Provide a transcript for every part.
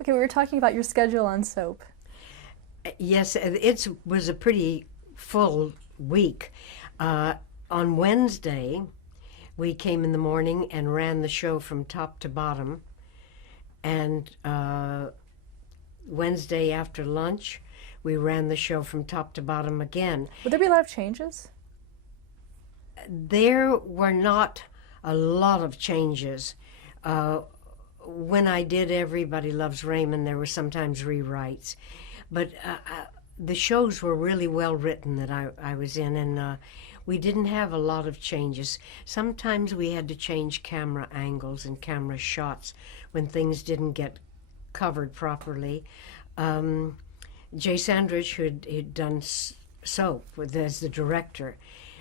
Okay, we were talking about your schedule on soap. Yes, it was a pretty full week. Uh, on Wednesday, we came in the morning and ran the show from top to bottom. And Wednesday after lunch, we ran the show from top to bottom again. Would there be a lot of changes? There were not a lot of changes. Uh, when I did Everybody Loves Raymond, there were sometimes rewrites. But the shows were really well written that I was in, and we didn't have a lot of changes. Sometimes we had to change camera angles and camera shots when things didn't get covered properly. Jay Sandridge, who'd done soap as the director,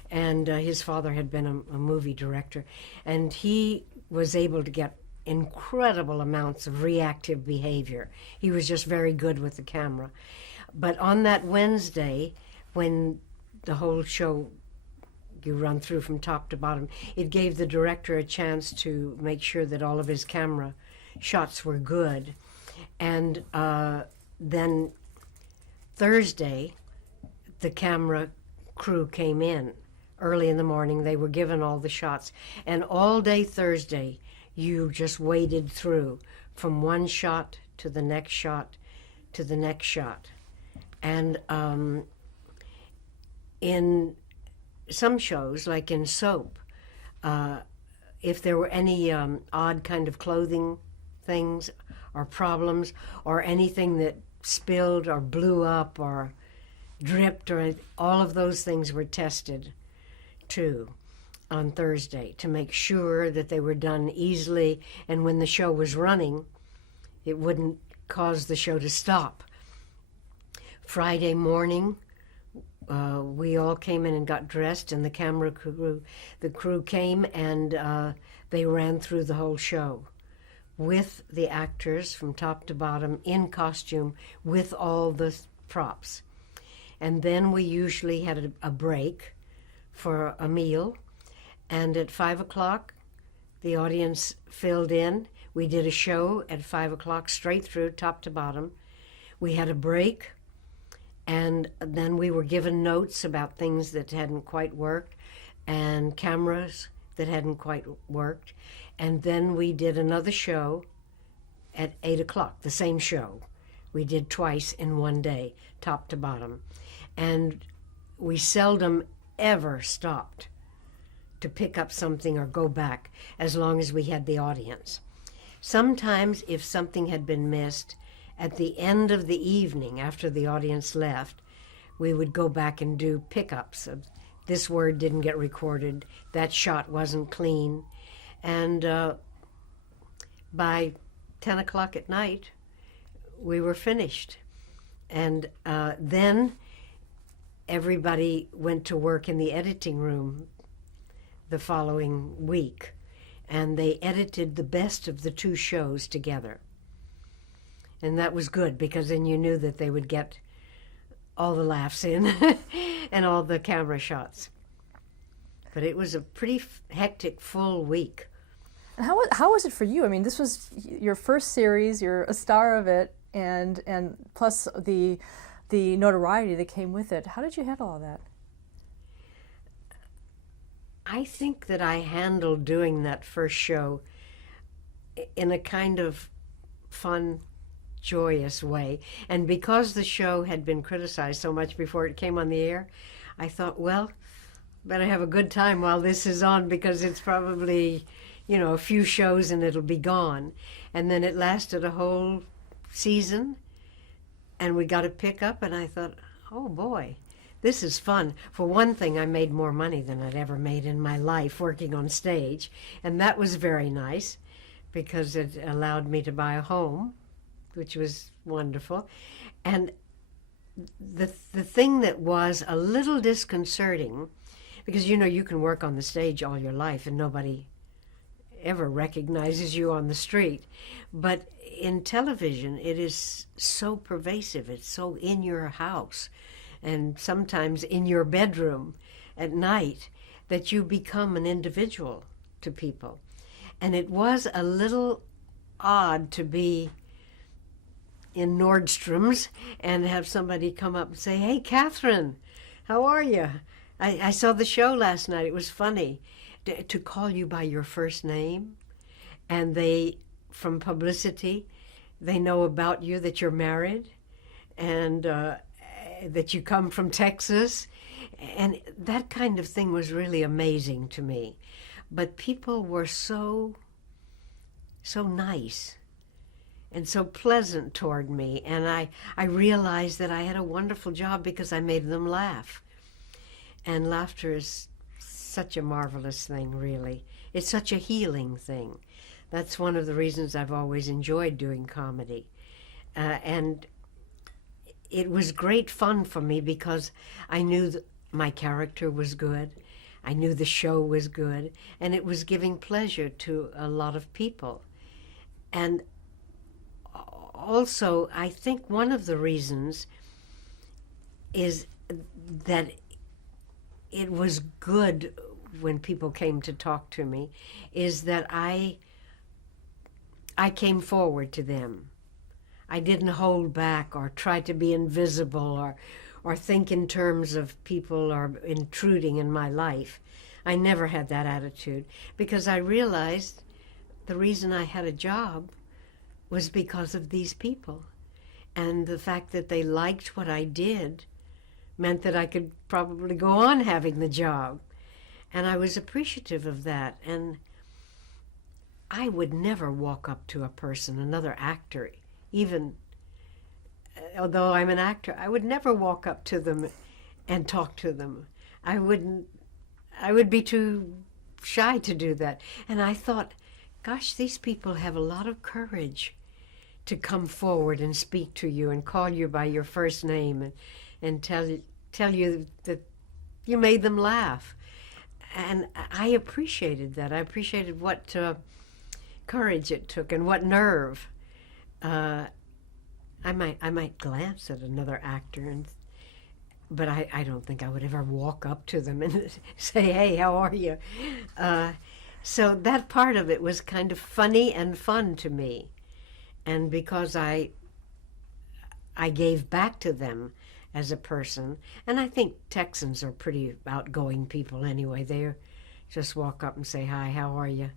and his father had been a movie director, and he was able to get incredible amounts of reactive behavior. He was just very good with the camera. But on that Wednesday, when the whole show you run through from top to bottom, it gave the director a chance to make sure that all of his camera shots were good. And then Thursday, the camera crew came in early in the morning. They were given all the shots. And all day Thursday, you just waded through from one shot to the next shot to the next shot. And in some shows, like in soap, if there were any odd kind of clothing things or problems or anything that spilled or blew up or dripped, or all of those things were tested too on Thursday to make sure that they were done easily, and when the show was running, it wouldn't cause the show to stop. Friday morning, we all came in and got dressed, and the crew came, and they ran through the whole show with the actors from top to bottom in costume with all the props. And then we usually had a break for a meal, and at 5 o'clock the audience filled in. We did a show at 5 o'clock straight through top to bottom. We had a break, and then we were given notes about things that hadn't quite worked and cameras that hadn't quite worked. And then we did another show at 8 o'clock, the same show. We did twice in one day, top to bottom. And we seldom ever stopped to pick up something or go back as long as we had the audience. Sometimes if something had been missed, at the end of the evening after the audience left, we would go back and do pickups of this word didn't get recorded, that shot wasn't clean. And by 10 o'clock at night, we were finished. And then everybody went to work in the editing room the following week, and they edited the best of the two shows together. And that was good, because then you knew that they would get all the laughs in and all the camera shots. But it was a pretty hectic, full week. And how was it for you? I mean, this was your first series. You're a star of it, and plus the notoriety that came with it. How did you handle all that? I think that I handled doing that first show in a kind of fun, joyous way. And because the show had been criticized so much before it came on the air, I thought, well, better have a good time while this is on, because it's probably, a few shows and it'll be gone. And then it lasted a whole season, and we got a pickup, and I thought, oh boy, this is fun. For one thing, I made more money than I'd ever made in my life working on stage, and that was very nice because it allowed me to buy a home, which was wonderful. And the thing that was a little disconcerting, because you can work on the stage all your life and nobody ever recognizes you on the street, but in television it is so pervasive. It's so in your house and sometimes in your bedroom at night that you become an individual to people. And it was a little odd to be in Nordstrom's and have somebody come up and say, "Hey, Catherine, how are you? I saw the show last night. It was funny." To call you by your first name, and they, from publicity, they know about you, that you're married, and that you come from Texas, and that kind of thing was really amazing to me. But people were so nice and so pleasant toward me, and I realized that I had a wonderful job because I made them laugh. And laughter is such a marvelous thing, really. It's such a healing thing. That's one of the reasons I've always enjoyed doing comedy. And it was great fun for me because I knew that my character was good. I knew the show was good, and it was giving pleasure to a lot of people. And also, I think one of the reasons is that it was good when people came to talk to me, is that I came forward to them. I didn't hold back or try to be invisible or think in terms of people are intruding in my life. I never had that attitude because I realized the reason I had a job was because of these people. And the fact that they liked what I did meant that I could probably go on having the job. And I was appreciative of that. And I would never walk up to a person, another actor, even although I'm an actor, I would never walk up to them and talk to them. I would be too shy to do that. And I thought, gosh, these people have a lot of courage to come forward and speak to you and call you by your first name and tell you that you made them laugh. And I appreciated that. I appreciated what courage it took and what nerve. I might glance at another actor, but I don't think I would ever walk up to them and say, "Hey, how are you?" So that part of it was kind of funny and fun to me. And because I gave back to them as a person, and I think Texans are pretty outgoing people anyway. They just walk up and say, "Hi, how are you?"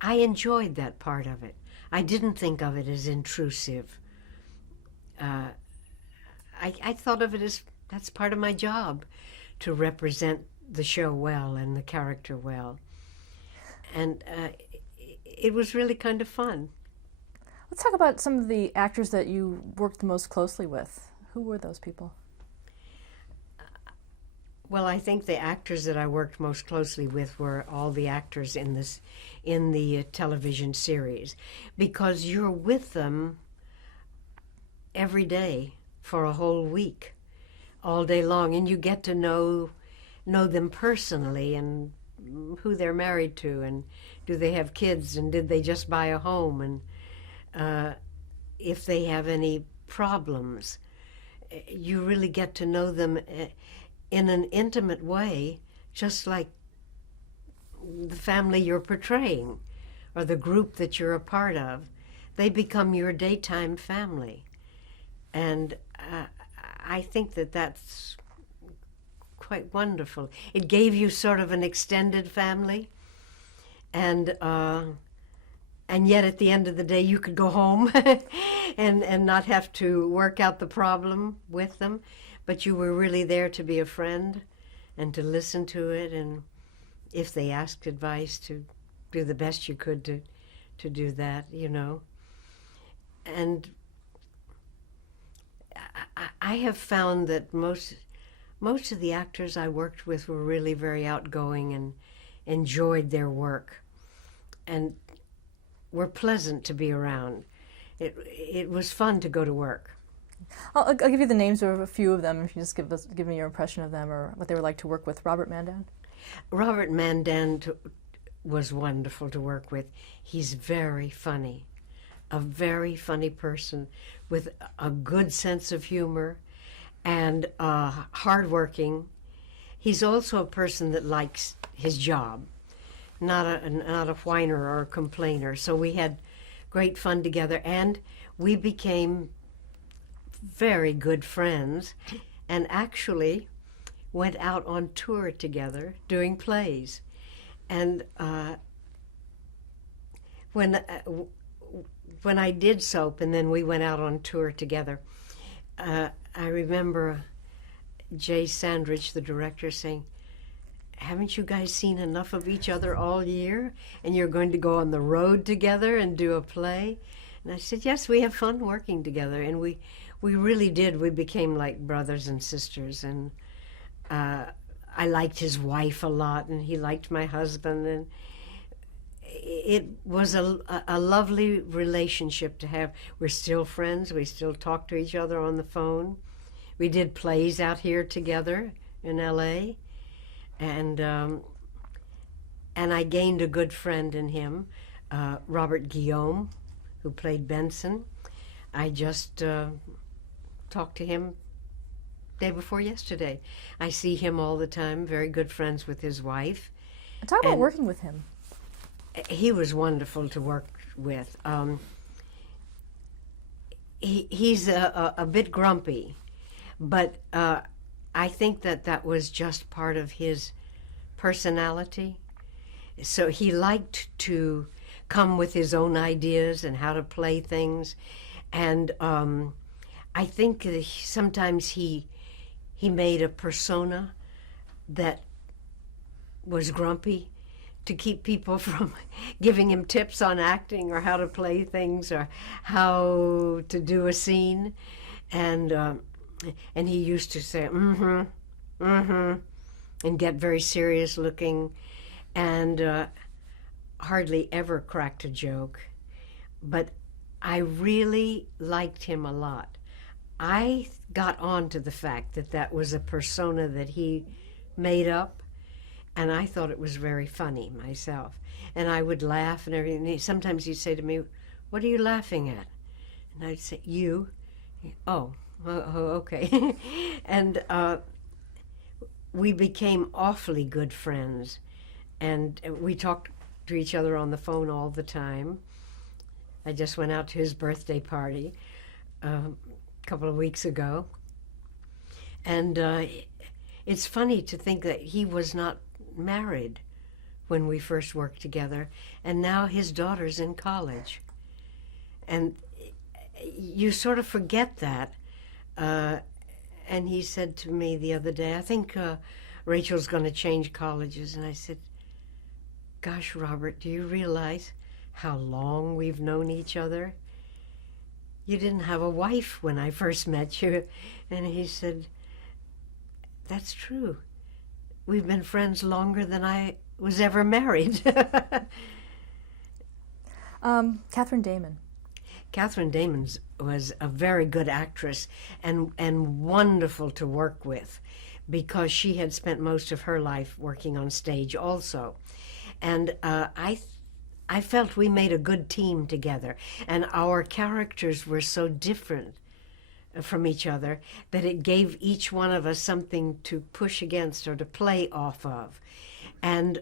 I enjoyed that part of it. I didn't think of it as intrusive. I thought of it as that's part of my job, to represent the show well and the character well. And it was really kind of fun. Let's talk about some of the actors that you worked the most closely with. Who were those people? Well, I think the actors that I worked most closely with were all the actors in the television series, because you're with them every day for a whole week, all day long, and you get to know them personally and who they're married to, and do they have kids, and did they just buy a home, and if they have any problems. You really get to know them in an intimate way, just like the family you're portraying or the group that you're a part of. They become your daytime family. And I think that that's quite wonderful. It gave you sort of an extended family, and yet at the end of the day you could go home and not have to work out the problem with them, but you were really there to be a friend and to listen to it, and if they asked advice, to do the best you could to do that, you know. And I have found that most of the actors I worked with were really very outgoing and enjoyed their work and were pleasant to be around. It was fun to go to work. I'll give you the names of a few of them if you just give me your impression of them or what they were like to work with. Robert Mandan? Robert Mandan was wonderful to work with. He's very funny, a very funny person with a good sense of humor and hardworking. He's also a person that likes his job, not a whiner or a complainer. So we had great fun together, and we became very good friends, and actually went out on tour together doing plays. And when I did Soap, and then we went out on tour together, I remember Jay Sandridge, the director, saying, "Haven't you guys seen enough of each other all year? And you're going to go on the road together and do a play?" And I said, "Yes, we have fun working together." And we really did. We became like brothers and sisters. And I liked his wife a lot, and he liked my husband. And it was a lovely relationship to have. We're still friends. We still talk to each other on the phone. We did plays out here together in L.A., and I gained a good friend in him, Robert Guillaume, who played Benson. I just talked to him day before yesterday. I see him all the time, very good friends with his wife. Talk about working with him. He was wonderful to work with. He's a bit grumpy, but I think that was just part of his personality. So he liked to come with his own ideas and how to play things. And I think that sometimes he made a persona that was grumpy to keep people from giving him tips on acting or how to play things or how to do a scene. And he used to say, mm-hmm, mm-hmm, and get very serious looking, and hardly ever cracked a joke. But I really liked him a lot. I got on to the fact that was a persona that he made up, and I thought it was very funny myself. And I would laugh and everything. Sometimes he'd say to me, "What are you laughing at?" And I'd say, "You." Oh, okay. And we became awfully good friends, and we talked to each other on the phone all the time. I just went out to his birthday party a couple of weeks ago, and it's funny to think that he was not married when we first worked together, and now his daughter's in college. And you sort of forget that. And he said to me the other day, "I think Rachel's going to change colleges." And I said, "Gosh, Robert, do you realize how long we've known each other? You didn't have a wife when I first met you." And he said, "That's true. We've been friends longer than I was ever married." Catherine Damon. Catherine Damon was a very good actress and wonderful to work with, because she had spent most of her life working on stage also. And I felt we made a good team together, and our characters were so different from each other that it gave each one of us something to push against or to play off of. And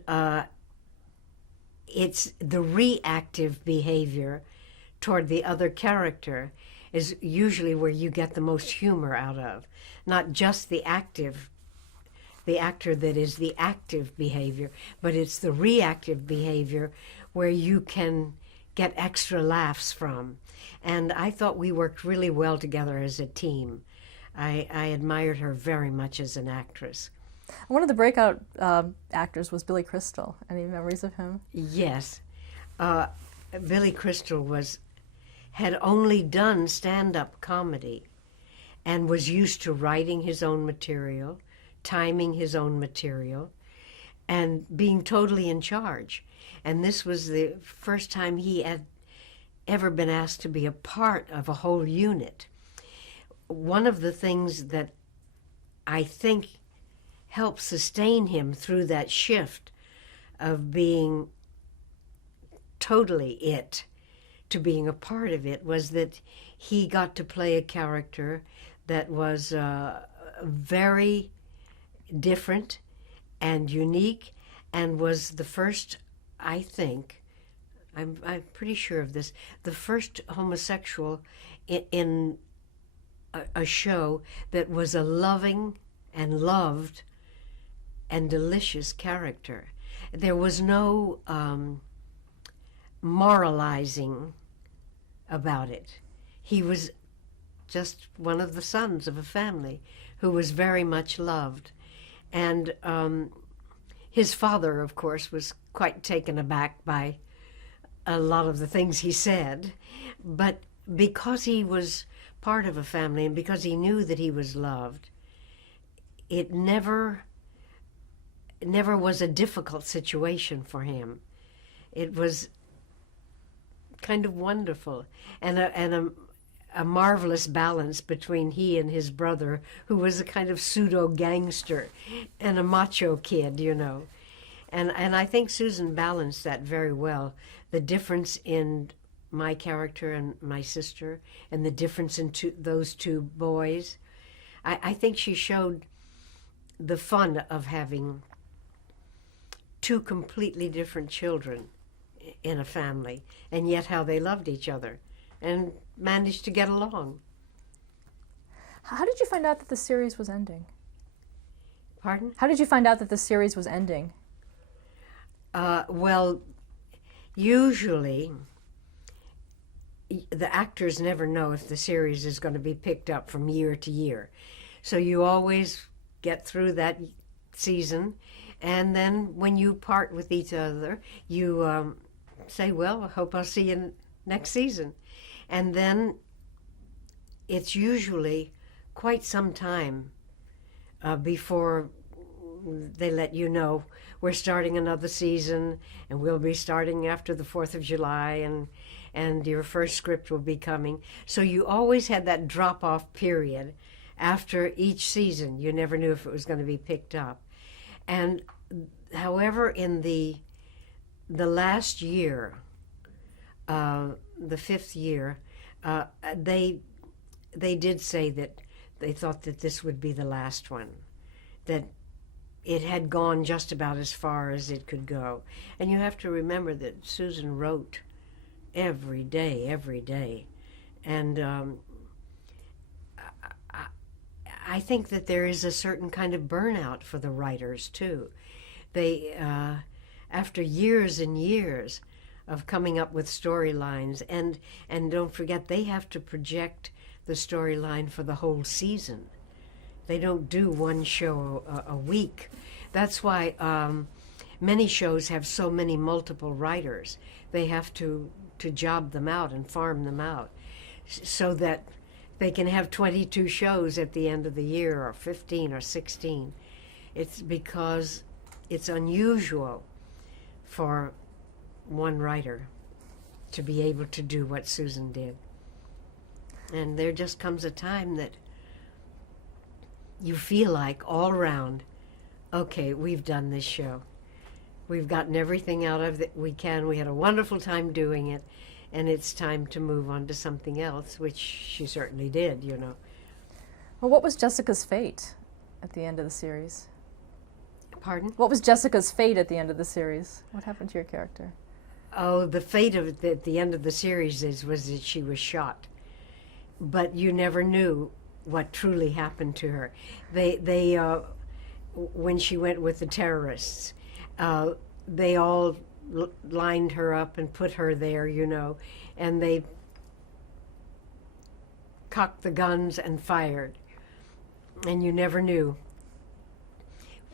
it's the reactive behavior toward the other character is usually where you get the most humor out of, not just the actor that is the active behavior, but it's the reactive behavior where you can get extra laughs from. And I thought we worked really well together as a team. I admired her very much as an actress. One of the breakout actors was Billy Crystal. Any memories of him? Yes. Billy Crystal had only done stand-up comedy and was used to writing his own material, timing his own material, and being totally in charge. And this was the first time he had ever been asked to be a part of a whole unit. One of the things that I think helped sustain him through that shift of being totally it to being a part of it was that he got to play a character that was very different and unique, and was the first, I think, I'm pretty sure of this. The first homosexual in a show that was a loving and loved and delicious character. There was no moralizing about it. He was just one of the sons of a family who was very much loved. And his father, of course, was quite taken aback by a lot of the things he said. But because he was part of a family and because he knew that he was loved, it never was a difficult situation for him. It was kind of wonderful and a marvelous balance between he and his brother, who was a kind of pseudo gangster and a macho kid, you know. And I think Susan balanced that very well. The difference in my character and my sister, and the difference in those two boys. I think she showed the fun of having two completely different children in a family, and yet how they loved each other and managed to get along. How did you find out that the series was ending? Pardon? How did you find out that the series was ending? Well, usually the actors never know if the series is going to be picked up from year to year. So you always get through that season, and then when you part with each other, you say, well, I hope I'll see you next season. And then it's usually quite some time before they let you know we're starting another season, and we'll be starting after the 4th of July, and your first script will be coming. So you always had that drop-off period after each season. You never knew if it was going to be picked up. And however, in the last year, the 5th year, they did say that they thought that this would be the last one, that it had gone just about as far as it could go. And you have to remember that Susan wrote every day. And I think that there is a certain kind of burnout for the writers, too. They, after years and years of coming up with storylines, and don't forget, they have to project the storyline for the whole season. They don't do one show a week. That's why many shows have so many multiple writers. They have to job them out and farm them out so that they can have 22 shows at the end of the year, or 15 or 16. It's because it's unusual for one writer to be able to do what Susan did. And there just comes a time that you feel like, all around, okay, we've done this show. We've gotten everything out of it we can. We had a wonderful time doing it, and it's time to move on to something else, which she certainly did, you know. Well, what was Jessica's fate at the end of the series? Pardon? What was Jessica's fate at the end of the series? What happened to your character? Oh, the fate of it at the end of the series was that she was shot. But you never knew what truly happened to her. They when she went with the terrorists, they all lined her up and put her there, you know, and they cocked the guns and fired. And you never knew.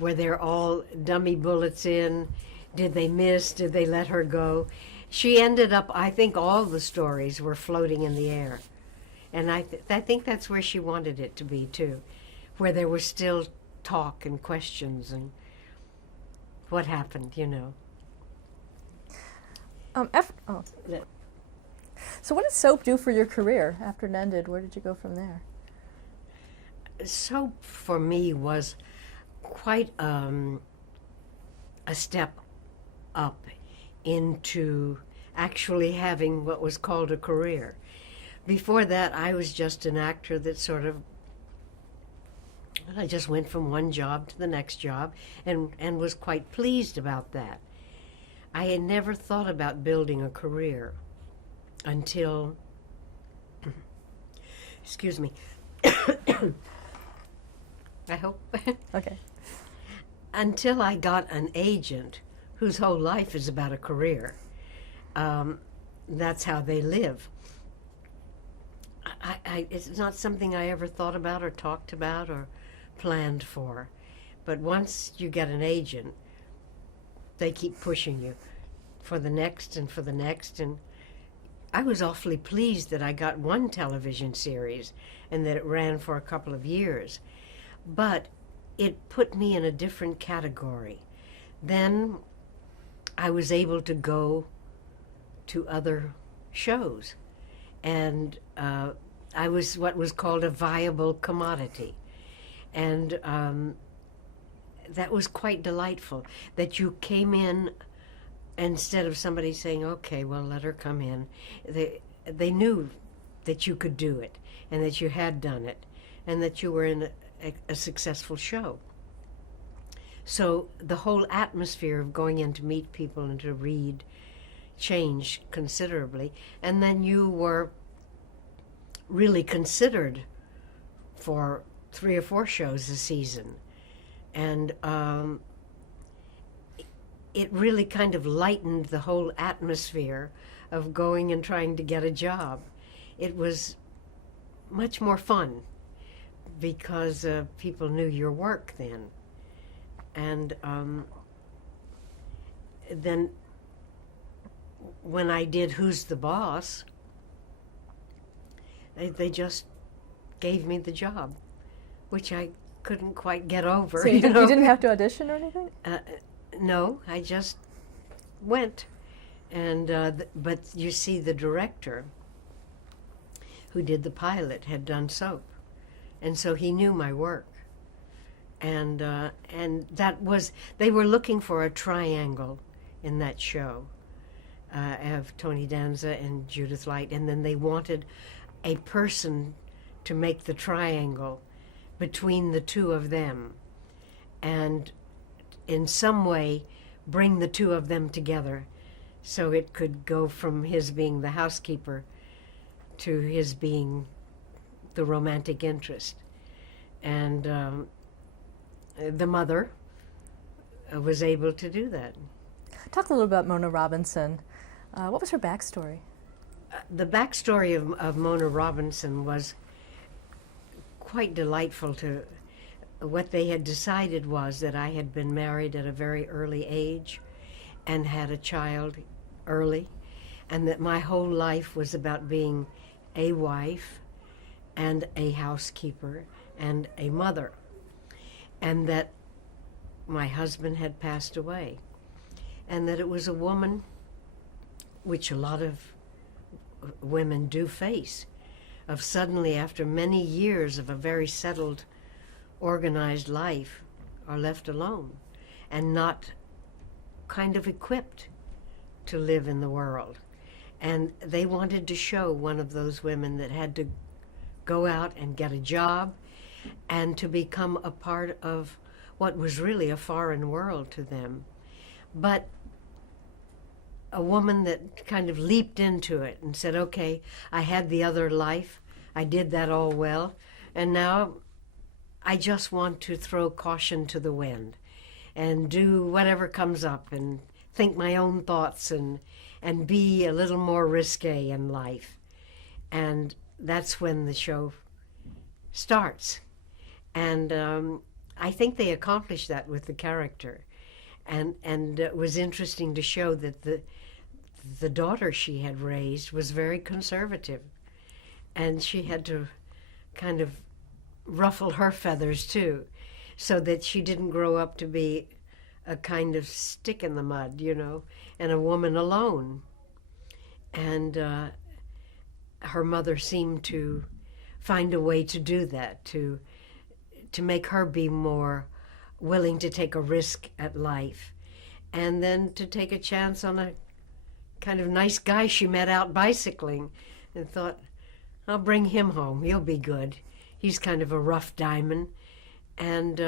Were there all dummy bullets in? Did they miss? Did they let her go? She ended up, I think all the stories were floating in the air. And I think that's where she wanted it to be, too, where there was still talk and questions and what happened, you know. So what did soap do for your career after it ended? Where did you go from there? Soap, for me, was quite a step up into actually having what was called a career. Before that, I was just an actor that I just went from one job to the next job and was quite pleased about that. I had never thought about building a career until, excuse me, I hope, Okay. until I got an agent whose whole life is about a career. That's how they live. It's not something I ever thought about or talked about or planned for. But once you get an agent, they keep pushing you for the next and for the next. And I was awfully pleased that I got one television series and that it ran for a couple of years. But it put me in a different category. Then I was able to go to other shows. And I was what was called a viable commodity. And that was quite delightful, that you came in instead of somebody saying, okay, well, let her come in. They knew that you could do it and that you had done it and that you were in a successful show. So the whole atmosphere of going in to meet people and to read changed considerably. And then you were really considered for 3 or 4 shows a season. And it really kind of lightened the whole atmosphere of going and trying to get a job. It was much more fun because people knew your work then. And then when I did Who's the Boss, they just gave me the job, which I couldn't quite get over. So you didn't have to audition or anything? No, I just went. And but you see, the director who did the pilot had done Soap, and so he knew my work. And that was, they were looking for a triangle in that show of Tony Danza and Judith Light, and then they wanted a person to make the triangle between the two of them and in some way bring the two of them together so it could go from his being the housekeeper to his being the romantic interest. And the mother was able to do that. Talk a little about Mona Robinson. What was her backstory? The backstory of Mona Robinson was quite delightful. To what they had decided was that I had been married at a very early age and had a child early, and that my whole life was about being a wife and a housekeeper and a mother, and that my husband had passed away, and that it was a woman, which a lot of women do face, of suddenly after many years of a very settled, organized life, are left alone and not kind of equipped to live in the world. And they wanted to show one of those women that had to go out and get a job and to become a part of what was really a foreign world to them. But a woman that kind of leaped into it and said, okay, I had the other life, I did that all well, and now I just want to throw caution to the wind and do whatever comes up and think my own thoughts and be a little more risque in life. And that's when the show starts. And I think they accomplished that with the character. And it was interesting to show that the daughter she had raised was very conservative. And she had to kind of ruffle her feathers too, so that she didn't grow up to be a kind of stick in the mud, you know, and a woman alone. And her mother seemed to find a way to do that, to make her be more willing to take a risk at life, and then to take a chance on a kind of nice guy she met out bicycling, and thought, I'll bring him home, he'll be good. He's kind of a rough diamond. And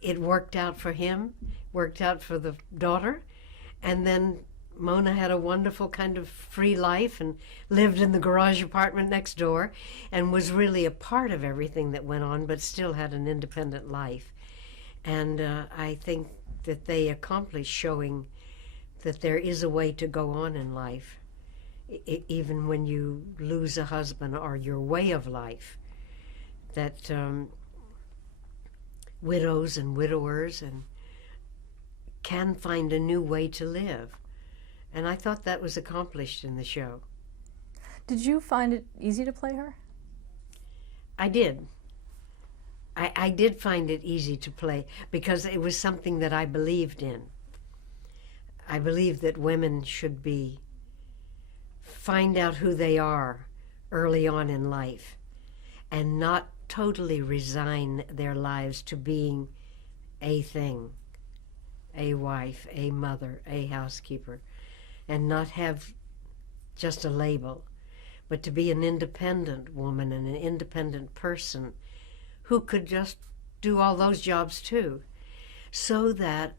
it worked out for him worked out for the daughter. And then Mona had a wonderful kind of free life and lived in the garage apartment next door and was really a part of everything that went on, but still had an independent life. And I think that they accomplished showing that there is a way to go on in life, even when you lose a husband or your way of life, that widows and widowers and can find a new way to live. And I thought that was accomplished in the show. Did you find it easy to play her? I did. I did find it easy to play because it was something that I believed in. I believe that women should find out who they are early on in life and not totally resign their lives to being a thing, a wife, a mother, a housekeeper, and not have just a label, but to be an independent woman and an independent person who could just do all those jobs too, so that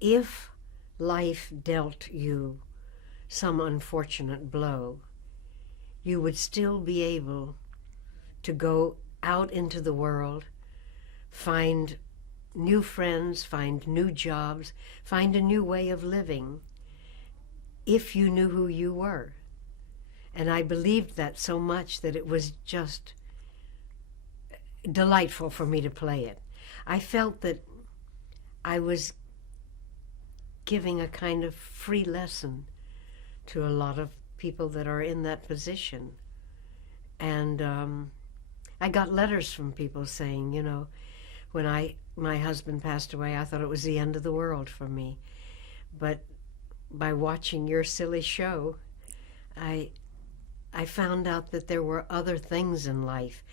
if life dealt you some unfortunate blow, you would still be able to go out into the world, find new friends, find new jobs, find a new way of living, if you knew who you were. And I believed that so much that it was just delightful for me to play it. I felt that I was giving a kind of free lesson to a lot of people that are in that position. And I got letters from people saying, you know, when my husband passed away, I thought it was the end of the world for me. But by watching your silly show, I found out that there were other things in life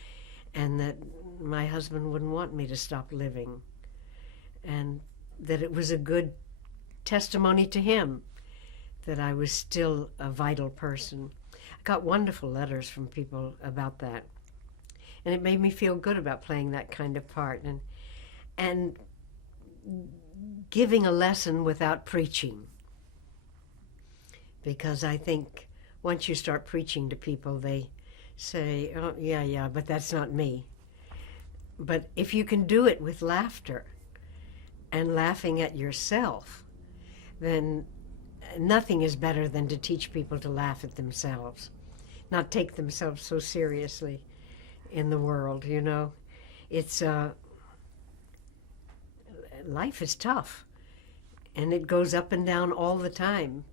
and that my husband wouldn't want me to stop living, and that it was a good testimony to him that I was still a vital person. I got wonderful letters from people about that, and it made me feel good about playing that kind of part and giving a lesson without preaching, because I think once you start preaching to people, they say, oh, yeah, but that's not me. But if you can do it with laughter and laughing at yourself, then nothing is better than to teach people to laugh at themselves, not take themselves so seriously in the world, you know. It's, life is tough, and it goes up and down all the time,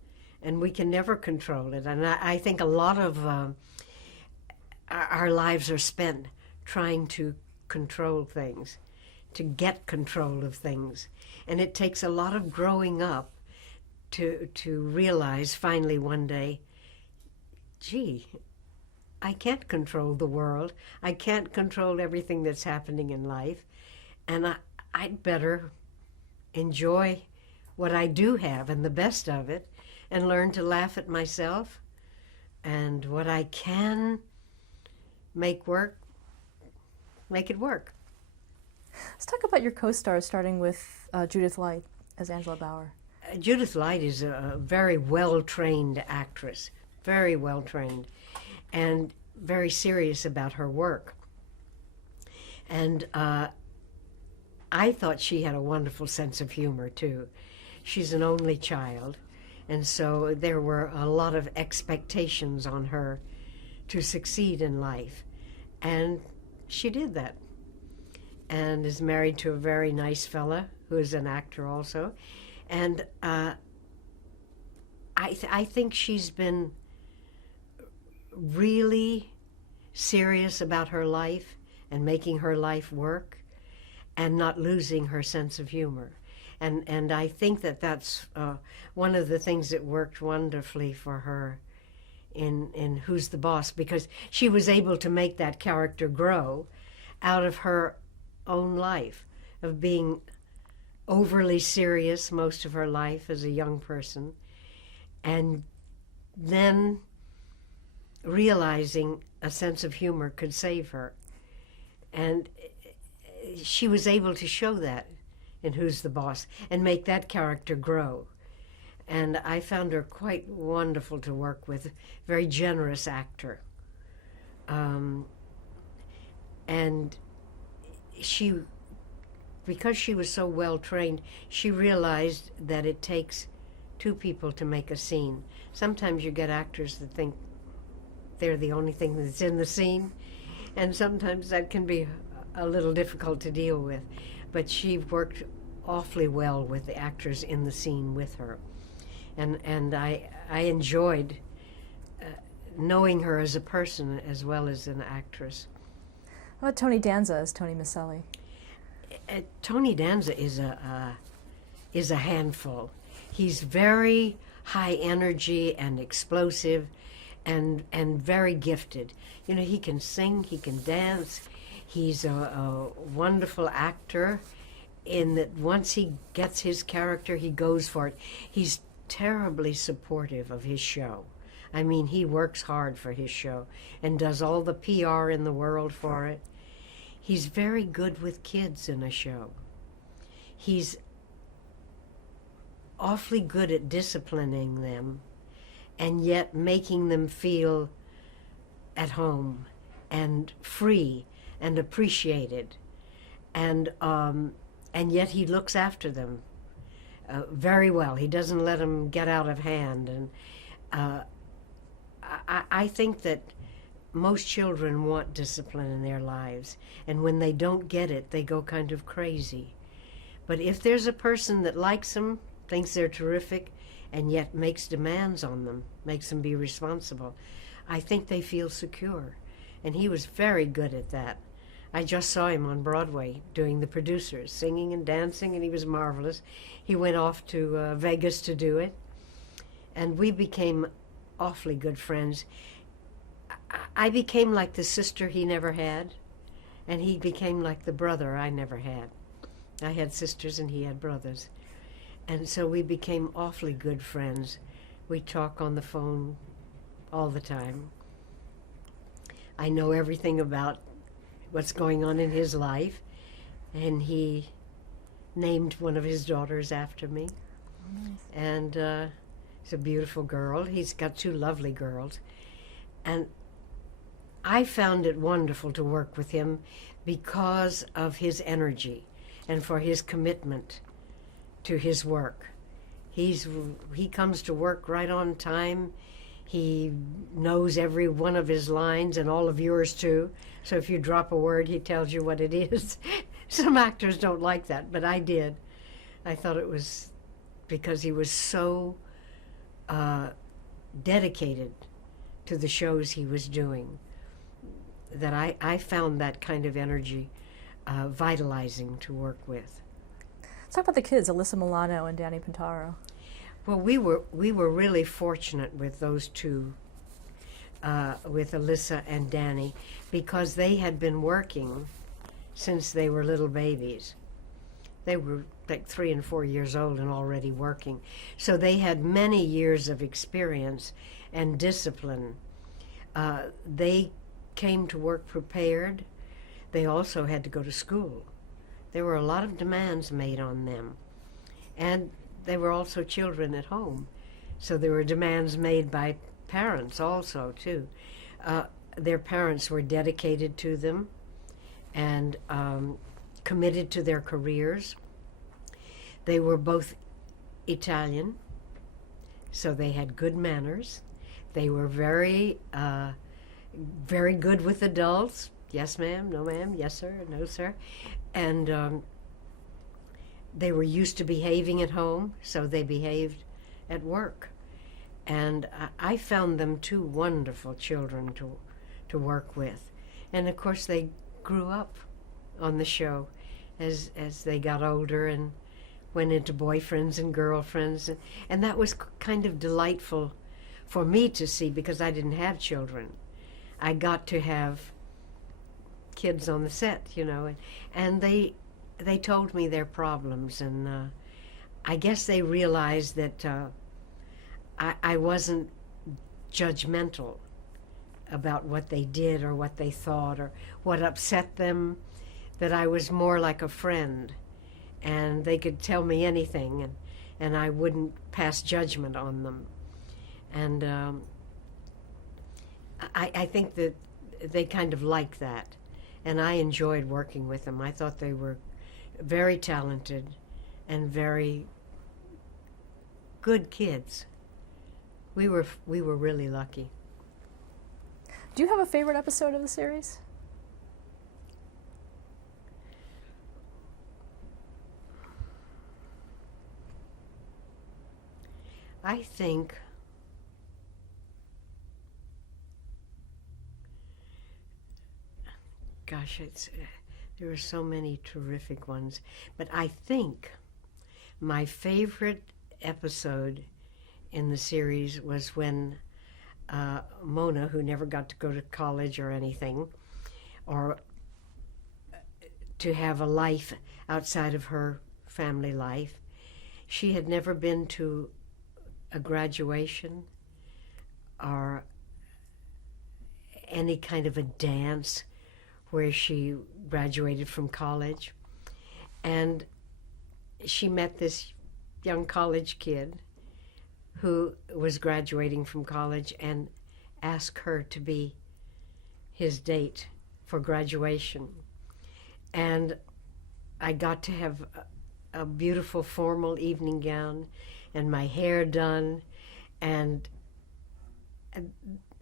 and we can never control it. And I think a lot of our lives are spent trying to control things, to get control of things. And it takes a lot of growing up to realize finally one day, gee, I can't control the world. I can't control everything that's happening in life. And I'd better enjoy what I do have and the best of it and learn to laugh at myself, and what I can make work, make it work. Let's talk about your co-stars, starting with Judith Light as Angela Bauer. Judith Light is a very well-trained actress, very well-trained, and very serious about her work. And I thought she had a wonderful sense of humor, too. She's an only child, and so there were a lot of expectations on her to succeed in life. And she did that, and is married to a very nice fella who is an actor also. And I think she's been really serious about her life and making her life work and not losing her sense of humor. And I think that that's one of the things that worked wonderfully for her in Who's the Boss, because she was able to make that character grow out of her own life, of being overly serious most of her life as a young person, and then realizing a sense of humor could save her. And she was able to show that in Who's the Boss and make that character grow. And I found her quite wonderful to work with, very generous actor. And she, because she was so well trained, she realized that it takes two people to make a scene. Sometimes you get actors that think they're the only thing that's in the scene, and sometimes that can be a little difficult to deal with. But she worked awfully well with the actors in the scene with her. And I enjoyed knowing her as a person as well as an actress. How about Tony Danza as Tony Maselli? Tony Danza is a handful. He's very high energy and explosive, and very gifted. You know, he can sing, he can dance. He's a wonderful actor in that once he gets his character, he goes for it. He's terribly supportive of his show. I mean, he works hard for his show and does all the PR in the world for it. He's very good with kids in a show. He's awfully good at disciplining them and yet making them feel at home and free and appreciated. And yet he looks after them very well. He doesn't let them get out of hand. And I think that most children want discipline in their lives, and when they don't get it, they go kind of crazy. But if there's a person that likes them, thinks they're terrific, and yet makes demands on them, makes them be responsible, I think they feel secure. And he was very good at that. I just saw him on Broadway doing The Producers, singing and dancing, and he was marvelous. He went off to Vegas to do it, and we became awfully good friends. I became like the sister he never had, and he became like the brother I never had. I had sisters and he had brothers. And so we became awfully good friends. We talk on the phone all the time. I know everything about what's going on in his life, and he named one of his daughters after me. Nice. And he's a beautiful girl. He's got two lovely girls. And I found it wonderful to work with him because of his energy and for his commitment to his work. He comes to work right on time. He knows every one of his lines and all of yours too. So if you drop a word, he tells you what it is. Some actors don't like that, but I did. I thought it was because he was so dedicated to the shows he was doing that I found that kind of energy vitalizing to work with. Let's talk about the kids, Alyssa Milano and Danny Pintaro. Well, we were really fortunate with those two, with Alyssa and Danny, because they had been working since they were little babies. They were like 3 and 4 years old and already working. So they had many years of experience and discipline. They came to work prepared. They also had to go to school. There were a lot of demands made on them. And they were also children at home. So there were demands made by parents also, too. Their parents were dedicated to them and committed to their careers. They were both Italian, so they had good manners. They were very good with adults. Yes, ma'am, no, ma'am, yes, sir, no, sir. And they were used to behaving at home, so they behaved at work. And I found them two wonderful children to work with. And of course they grew up on the show as they got older and went into boyfriends and girlfriends. And that was kind of delightful for me to see because I didn't have children. I got to have kids on the set, you know, and they told me their problems, and I guess they realized that I wasn't judgmental about what they did or what they thought or what upset them, that I was more like a friend. and they could tell me anything, and I wouldn't pass judgment on them. And I think that they kind of like that, and I enjoyed working with them. I thought they were very talented and very good kids. We were really lucky. Do you have a favorite episode of the series? I think gosh, there are so many terrific ones, but I think my favorite episode in the series was when Mona, who never got to go to college or anything, or to have a life outside of her family life, she had never been to a graduation or any kind of a dance where she graduated from college. And she met this young college kid who was graduating from college and asked her to be his date for graduation. And I got to have a beautiful formal evening gown and my hair done, and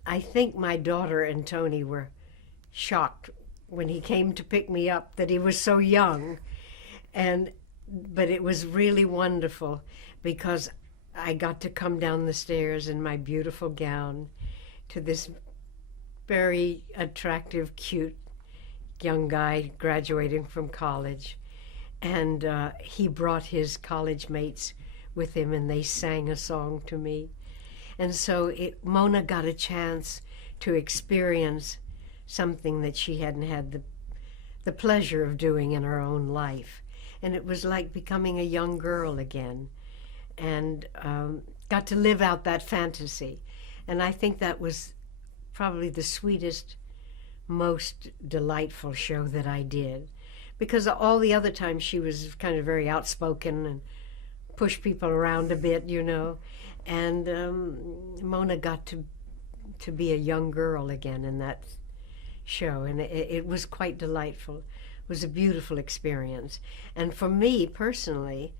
I think my daughter and Tony were shocked when he came to pick me up that he was so young. But it was really wonderful because I got to come down the stairs in my beautiful gown to this very attractive, cute young guy graduating from college. And he brought his college mates with him, and they sang a song to me. And so Mona got a chance to experience something that she hadn't had the pleasure of doing in her own life. And it was like becoming a young girl again, and got to live out that fantasy. And I think that was probably the sweetest, most delightful show that I did, because all the other times she was kind of very outspoken and pushed people around a bit, you know. And Mona got to be a young girl again in that show, and it was quite delightful. It was a beautiful experience. And for me personally,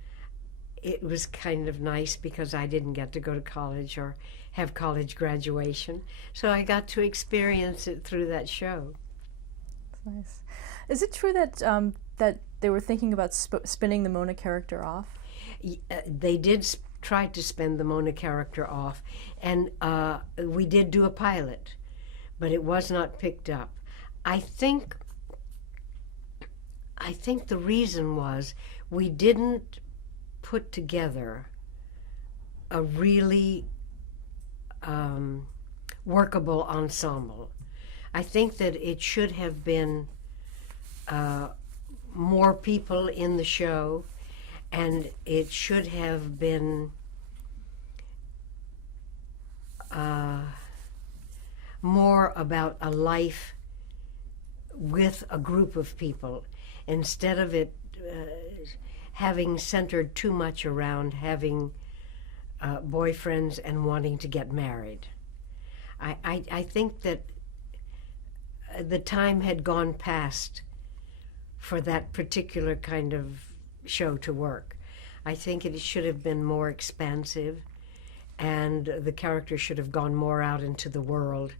it was kind of nice because I didn't get to go to college or have college graduation, so I got to experience it through that show. That's nice. Is it true that that they were thinking about spinning the Mona character off? They did try to spin the Mona character off, and we did do a pilot, but it was not picked up. I think the reason was we didn't put together a really workable ensemble. I think that it should have been more people in the show, and it should have been more about a life with a group of people, instead of it having centered too much around having boyfriends and wanting to get married. I think that the time had gone past for that particular kind of show to work. I think it should have been more expansive, and the character should have gone more out into the world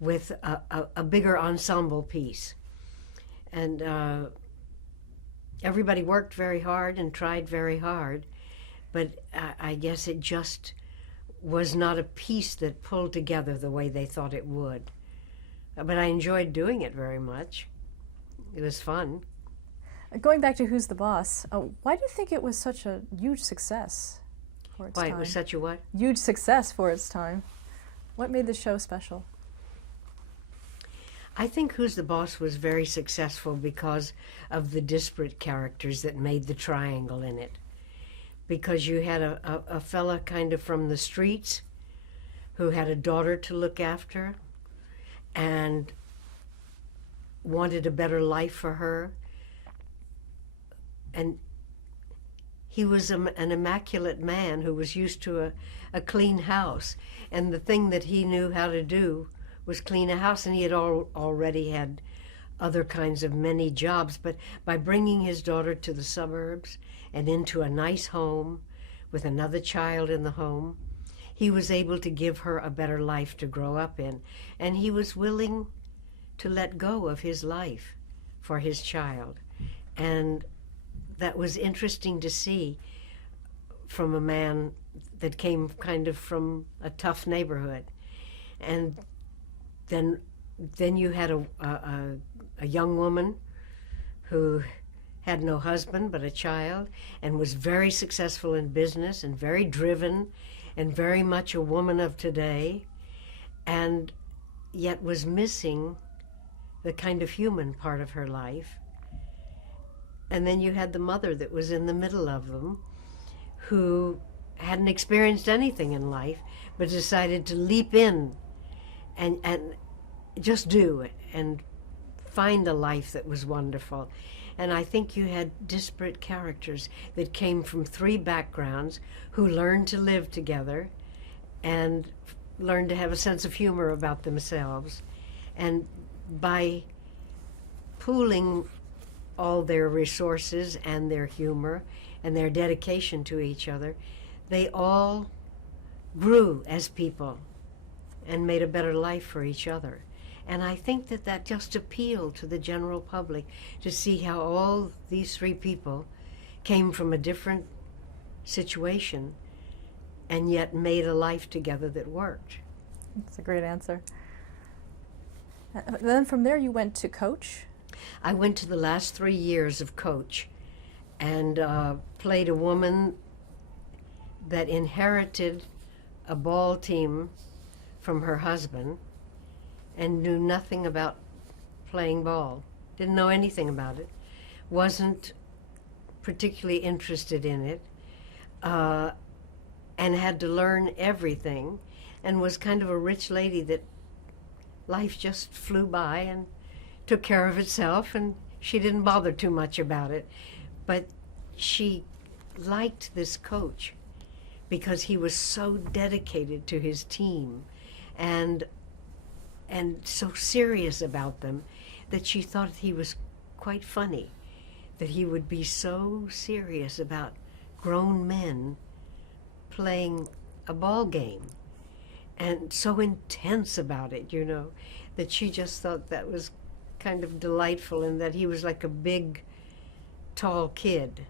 with a bigger ensemble piece. And everybody worked very hard and tried very hard, but I guess it just was not a piece that pulled together the way they thought it would. But I enjoyed doing it very much. It was fun. Going back to Who's the Boss, why do you think it was such a huge success for its time? Why it was such a what? Huge success for its time. What made the show special? I think Who's the Boss was very successful because of the disparate characters that made the triangle in it. Because you had a fella kind of from the streets who had a daughter to look after and wanted a better life for her. And he was an immaculate man who was used to a clean house. And the thing that he knew how to do was clean a house. And he had already had other kinds of many jobs. But by bringing his daughter to the suburbs and into a nice home with another child in the home, he was able to give her a better life to grow up in. And he was willing to let go of his life for his child. And that was interesting to see from a man that came kind of from a tough neighborhood. And then you had a young woman who had no husband but a child and was very successful in business and very driven and very much a woman of today, and yet was missing the kind of human part of her life. And then you had the mother that was in the middle of them, who hadn't experienced anything in life, but decided to leap in and just do it and find a life that was wonderful. And I think you had disparate characters that came from three backgrounds who learned to live together and learned to have a sense of humor about themselves. And by pooling all their resources and their humor and their dedication to each other, they all grew as people and made a better life for each other. And I think that just appealed to the general public to see how all these three people came from a different situation and yet made a life together that worked. That's a great answer. Then from there you went to Coach? I went to the last 3 years of Coach and played a woman that inherited a ball team from her husband and knew nothing about playing ball, didn't know anything about it, wasn't particularly interested in it, and had to learn everything, and was kind of a rich lady that life just flew by and took care of itself, and she didn't bother too much about it. But she liked this coach because he was so dedicated to his team and so serious about them that she thought he was quite funny, that he would be so serious about grown men playing a ball game and so intense about it, you know, that she just thought that was kind of delightful, and that he was like a big, tall kid.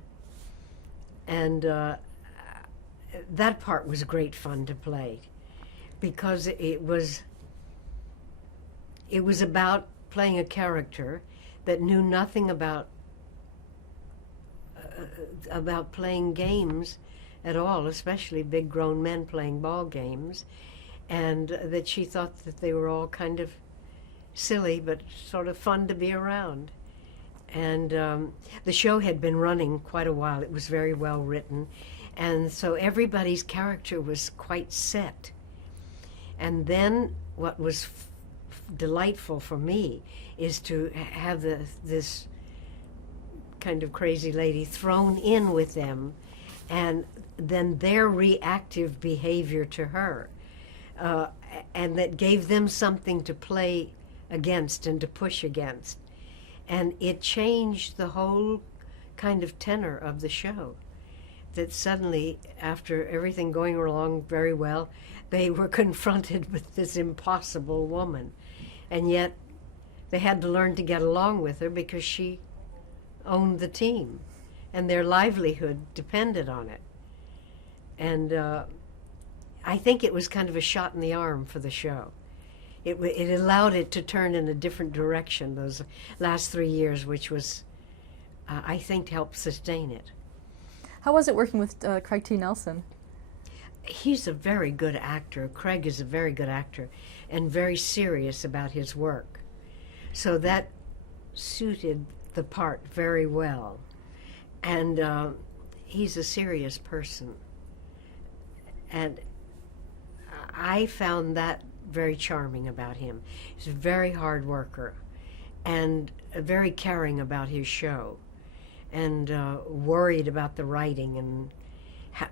And that part was great fun to play because it was about playing a character that knew nothing about playing games at all, especially big grown men playing ball games, and that she thought that they were all kind of silly but sort of fun to be around. And the show had been running quite a while. It was very well written, and so everybody's character was quite set. And then what was delightful for me is to have this kind of crazy lady thrown in with them, and then their reactive behavior to her, and that gave them something to play against and to push against. And it changed the whole kind of tenor of the show, that suddenly, after everything going along very well, they were confronted with this impossible woman. And yet they had to learn to get along with her because she owned the team and their livelihood depended on it. And I think it was kind of a shot in the arm for the show. It allowed it to turn in a different direction those last 3 years, which was, I think, helped sustain it. How was it working with Craig T. Nelson? He's a very good actor. Craig is a very good actor and very serious about his work. So that suited the part very well. And he's a serious person. And I found that very charming about him. He's a very hard worker and very caring about his show. and worried about the writing and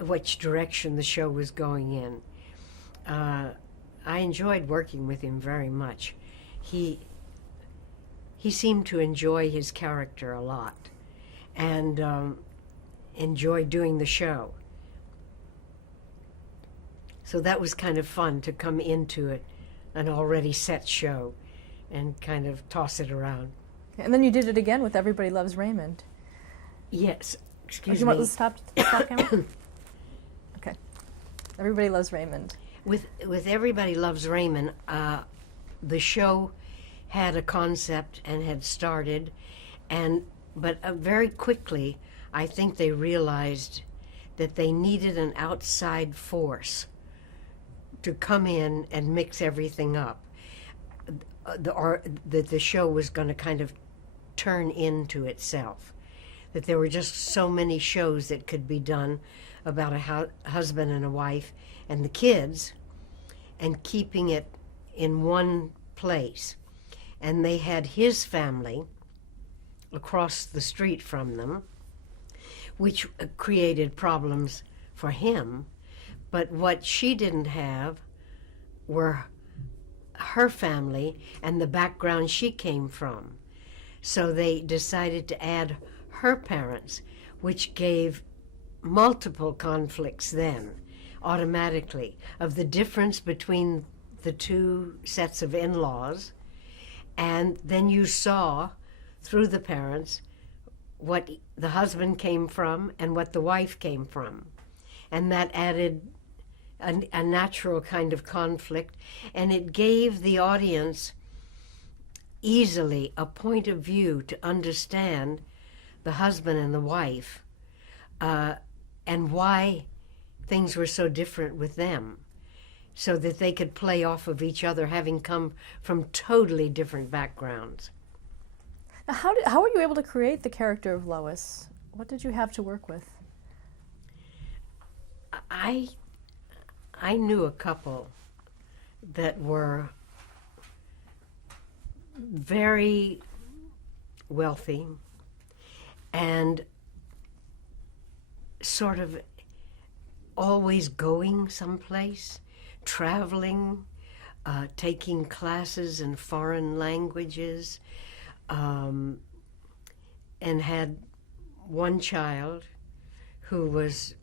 which direction the show was going in. I enjoyed working with him very much. He seemed to enjoy his character a lot, and enjoy doing the show. So that was kind of fun to come into it, an already set show, and kind of toss it around. And then you did it again with Everybody Loves Raymond. Yes, Do excuse you want me. to stop camera? Okay. Everybody Loves Raymond. With Everybody Loves Raymond, the show had a concept and had started, but very quickly, I think they realized that they needed an outside force to come in and mix everything up. That the show was going to kind of turn into itself. That there were just so many shows that could be done about a husband and a wife and the kids, and keeping it in one place. And they had his family across the street from them, which created problems for him. But what she didn't have were her family and the background she came from. So they decided to add her parents, which gave multiple conflicts then, automatically, of the difference between the two sets of in-laws. And then you saw, through the parents, what the husband came from and what the wife came from. And that added a natural kind of conflict, and it gave the audience easily a point of view to understand the husband and the wife, and why things were so different with them, so that they could play off of each other, having come from totally different backgrounds. Now, how were you able to create the character of Lois? What did you have to work with? I knew a couple that were very wealthy and sort of always going someplace, traveling, taking classes in foreign languages, and had one child who was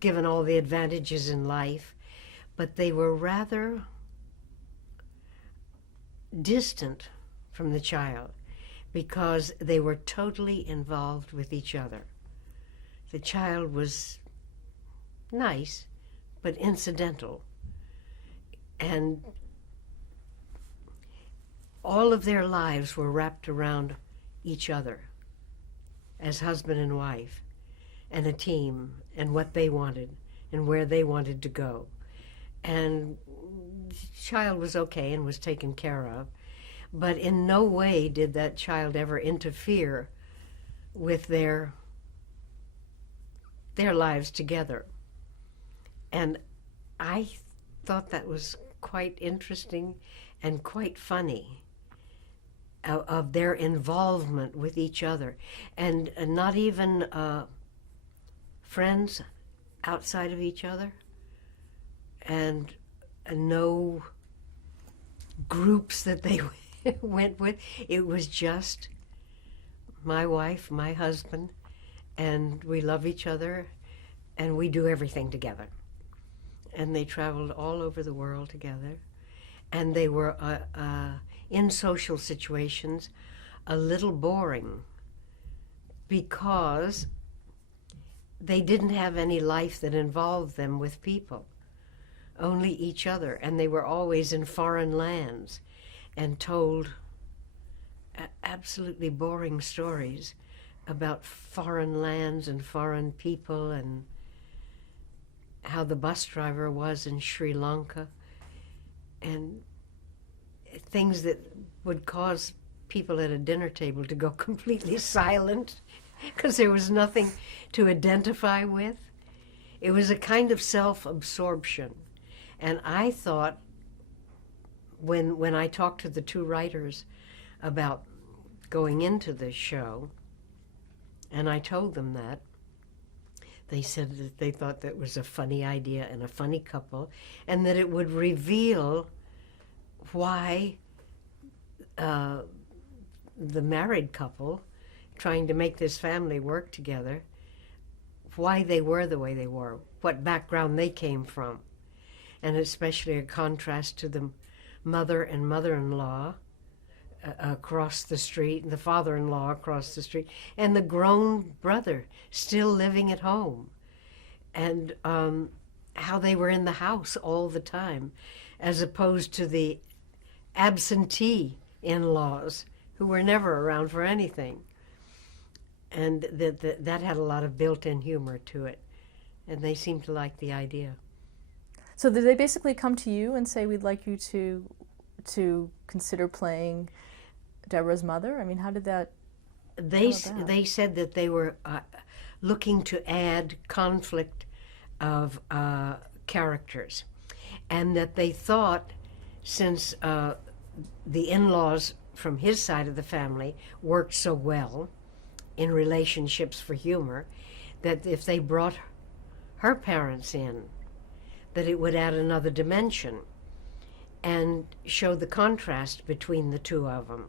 given all the advantages in life, but they were rather distant from the child because they were totally involved with each other. The child was nice, but incidental. And all of their lives were wrapped around each other as husband and wife, and a team, and what they wanted, and where they wanted to go. And the child was okay and was taken care of, but in no way did that child ever interfere with their lives together. And I thought that was quite interesting and quite funny, of their involvement with each other, and not even friends outside of each other, and no groups that they went with. It was just my wife, my husband, and we love each other, and we do everything together. And they traveled all over the world together, and they were in social situations a little boring because they didn't have any life that involved them with people, only each other. And they were always in foreign lands and told absolutely boring stories about foreign lands and foreign people, and how the bus driver was in Sri Lanka, and things that would cause people at a dinner table to go completely silent because there was nothing to identify with. It was a kind of self-absorption. And I thought, when I talked to the two writers about going into this show, And I told them that. They said that they thought that was a funny idea and a funny couple, and that it would reveal why the married couple, trying to make this family work together, why they were the way they were, what background they came from, and especially a contrast to the mother and mother-in-law across the street, and the father-in-law across the street, and the grown brother still living at home, and how they were in the house all the time, as opposed to the absentee in-laws who were never around for anything. And that had a lot of built-in humor to it, and they seemed to like the idea. So did they basically come to you and say, we'd like you to consider playing Deborah's mother? I mean, how did that They said that they were looking to add conflict of characters, and that they thought, since the in-laws from his side of the family worked so well in relationships for humor, that if they brought her parents in, that it would add another dimension and show the contrast between the two of them.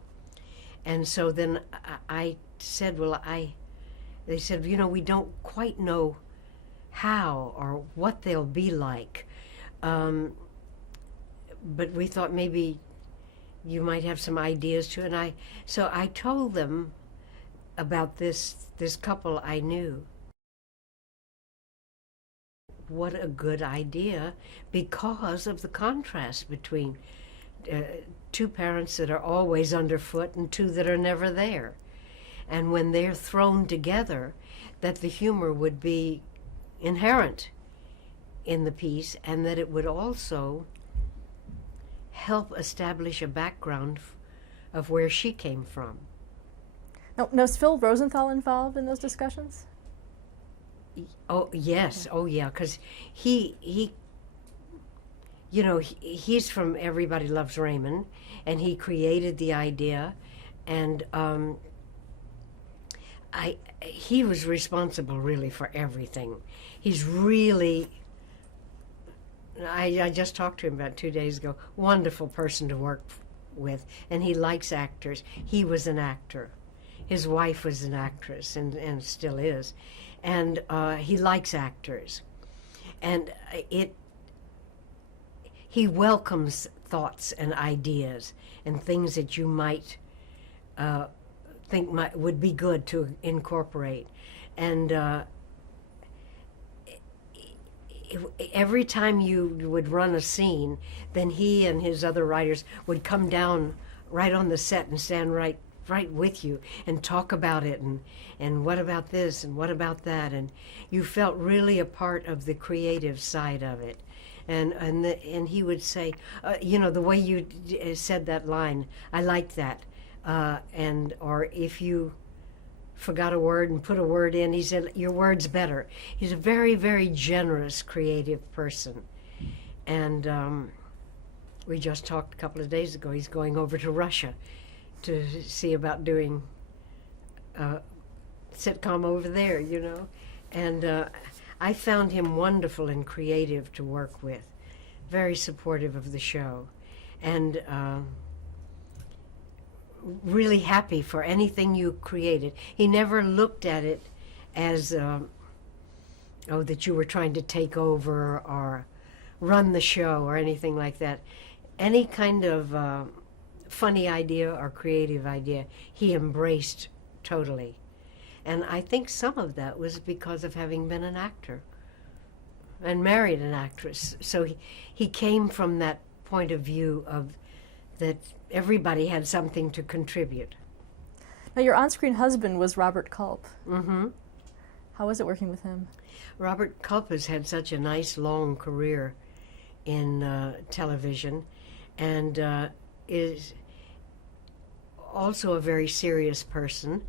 And so then I said, they said, we don't quite know how or what they'll be like, but we thought maybe you might have some ideas too. And so I told them about this couple I knew. What a good idea, because of the contrast between two parents that are always underfoot and two that are never there. And when they're thrown together, that the humor would be inherent in the piece, and that it would also help establish a background of where she came from. Now, was Phil Rosenthal involved in those discussions? Oh, yes. Oh, yeah, because he's from Everybody Loves Raymond, and he created the idea, and he was responsible really for everything. He's really, I just talked to him about 2 days ago, wonderful person to work with, and he likes actors. He was an actor. His wife was an actress, and still is. And he likes actors. And he welcomes thoughts and ideas and things that you might think would be good to incorporate. And every time you would run a scene, then he and his other writers would come down right on the set and stand right with you and talk about it, and what about this and what about that, and you felt really a part of the creative side of it. And he would say, the way you said that line, I liked that, or if you forgot a word and put a word in, he said, your word's better. He's a very, very generous, creative person. And we just talked a couple of days ago, he's going over to Russia to see about doing a sitcom over there, And I found him wonderful and creative to work with, very supportive of the show, and really happy for anything you created. He never looked at it as, that you were trying to take over or run the show or anything like that. Any kind of funny idea or creative idea, he embraced totally. And I think some of that was because of having been an actor and married an actress. So he came from that point of view of that everybody had something to contribute. Now, your on-screen husband was Robert Culp. Mm-hmm. How was it working with him? Robert Culp has had such a nice long career in television, and is also a very serious person,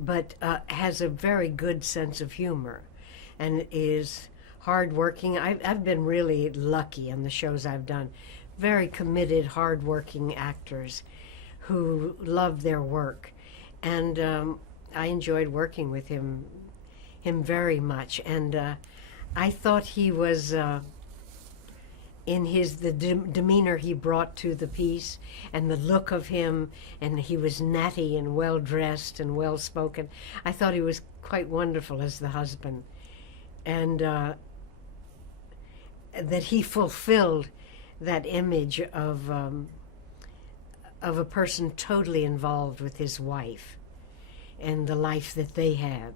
but has a very good sense of humor and is hardworking. I've been really lucky in the shows I've done. Very committed, hardworking actors who love their work. And I enjoyed working with him very much, and I thought he was in the demeanor he brought to the piece and the look of him, and he was natty and well dressed and well spoken. I thought he was quite wonderful as the husband, and that he fulfilled that image of a person totally involved with his wife and the life that they had.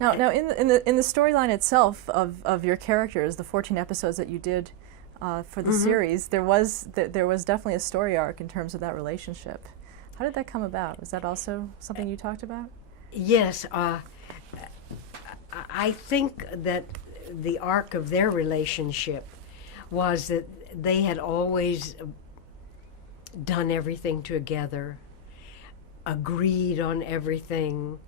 Now, in the storyline itself of your characters, the 14 episodes that you did for the series, there was definitely a story arc in terms of that relationship. How did that come about? Was that also something you talked about? Yes, I think that the arc of their relationship was that they had always done everything together, agreed on everything.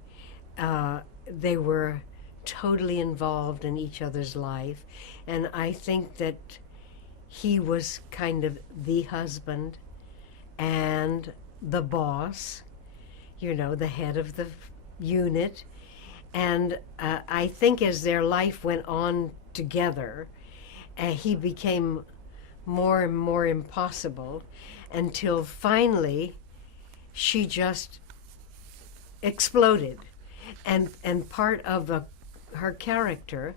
They were totally involved in each other's life, and I think that he was kind of the husband and the boss, the head of the unit. And I think as their life went on together, he became more and more impossible until finally she just exploded. And part of her character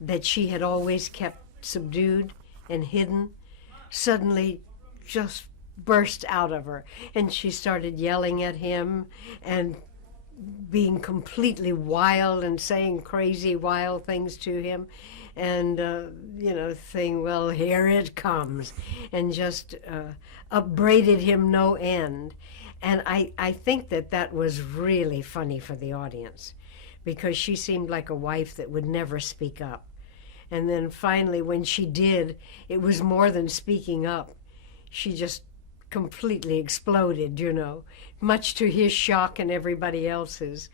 that she had always kept subdued and hidden suddenly just burst out of her. And she started yelling at him and being completely wild and saying crazy, wild things to him. And, saying, well, here it comes. And just upbraided him no end. And I think that was really funny for the audience, because she seemed like a wife that would never speak up. And then finally, when she did, it was more than speaking up. She just completely exploded, much to his shock and everybody else's.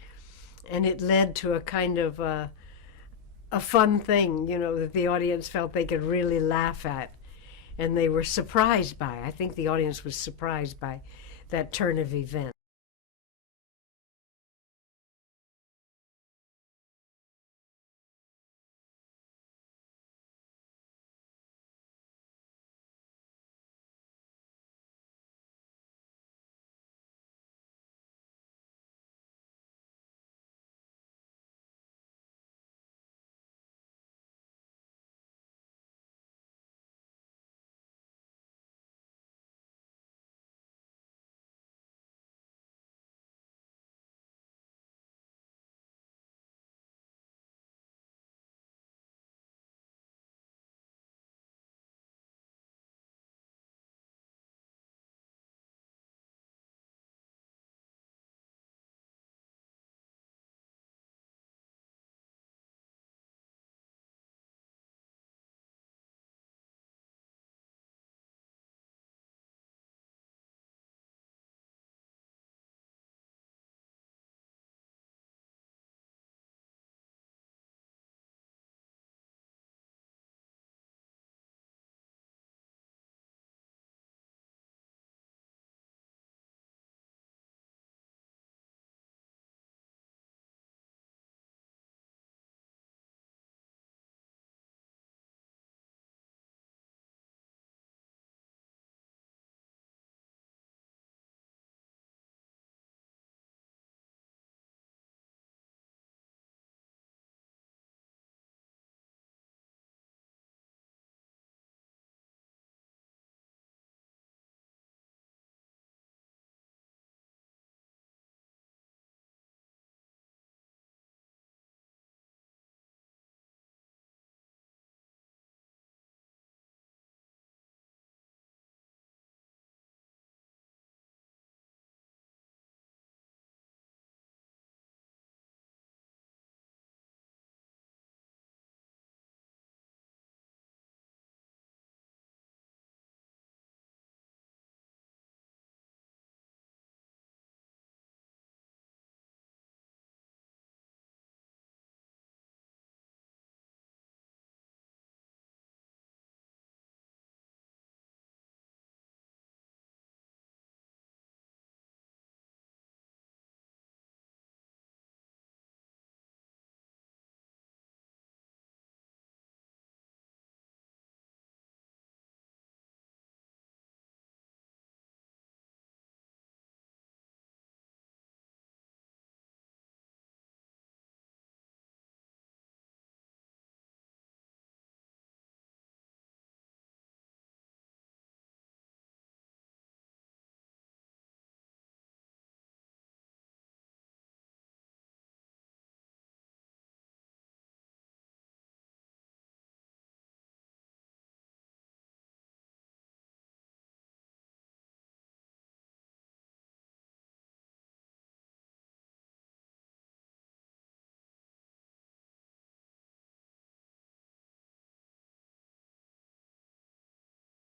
And it led to a kind of a fun thing, that the audience felt they could really laugh at. And they were surprised by. I think the audience was surprised by that turn of events.